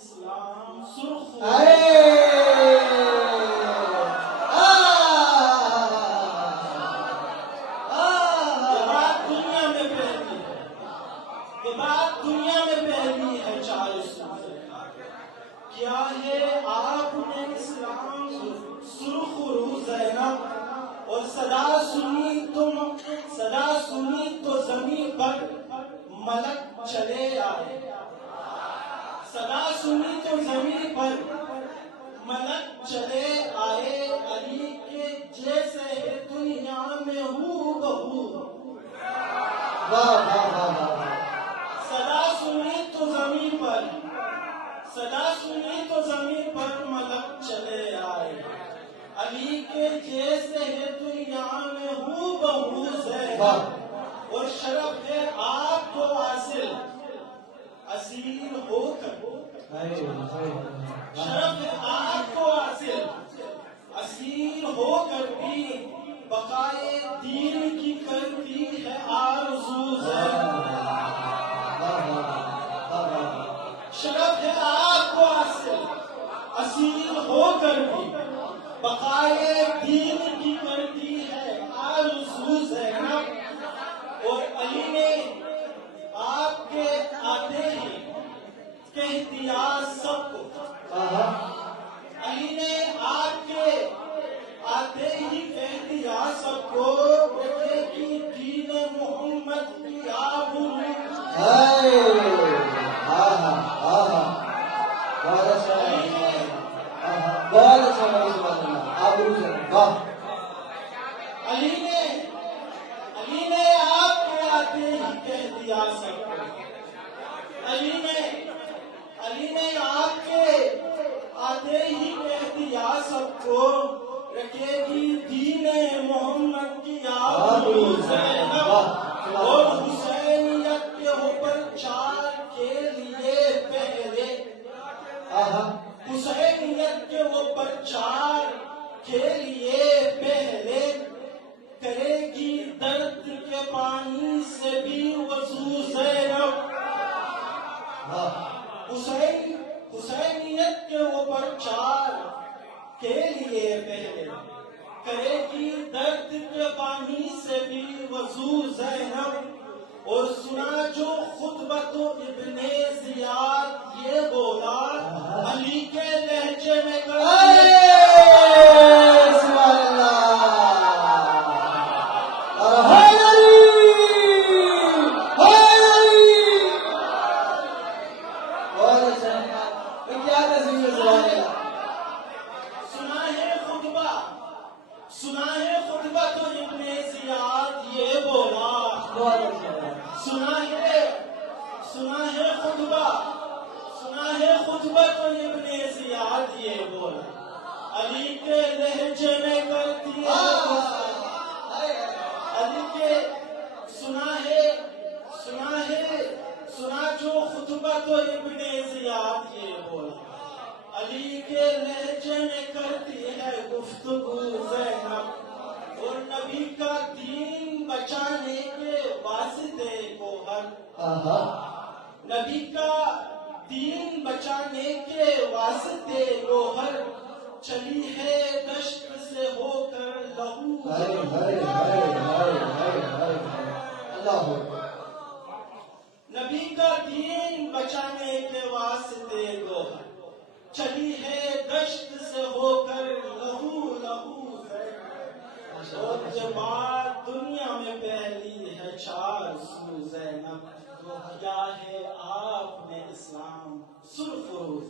اسلام سرخ دنیا میں پہلی ہے 40 روزے کیا ہے آپ نے اسلام سرخ رو زینب اور صدا سنی تو زمین پر ملک چلے آئے صدا سنی تو زمین پر ملک چلے آئے علی کے جیسے ہے دنیا میں ہو بہو صدا سنی تو زمین پر ملک چلے آئے علی کے جیسے ہے دنیا میں ہو بہو زینب اور شرف ہے آپ کو حاصل اسیر ہو کر شرف ہے آپ کو حاصل اسیر ہو کر بھی بقائے دین کی کرتی ہے آرزو شرف ہے آپ کو حاصل اسیر ہو کر بھی بقائے دین کی کرتی ہے آرزو زینب اور علی نے آپ کے آتے ہی کہہ دیا سب کو علی نے آپ کے آتے ہی کہہ دیا سب کو رکھے کی دین محمد کی آبرو علی نے آپ کے آتے ہی کہہ دیا سب کو علی نے آپ کے آتے ہی کہہ دیا سب کو رکھے گی دین محمد کی آبرو زینب اور حسینیت کے اوپر چار کے لیے پہلے حسینیت کے اوپر چار کے لیے پہلے کرے گی درد کے پانی سے بھی وضو زینب حسینیت کے اوپر چار کے لیے پہلے کرے گی درد کے پانی سے بھی وضو زینب اور سنا جو خطبۃ ابن زیاد یہ بولا علی کے لہجے میں سنا ہے خطبہ تو ابن زیاد یہ بولا سنا ہے خطبہ تو ابن زیاد یہ بولا علی کے لہجے میں کرتی ہے علی کے سنا جو خطبہ تو ابن زیاد یہ بولا علی کے لہجے میں کرتی ہے گفتگو زینب اور نبی کا دین بچانے کے واسطے کو نبی کا دین بچانے کے واسطے گوہر چلی ہے دشت سے ہو کر لہو نبی کا دین بچانے کے واسطے گوہر چلی ہے دشت سے ہو کر لہو اور جب بات دنیا میں پہلی ہے 400 زینب کیا ہے آپ نے اسلام سرخ روز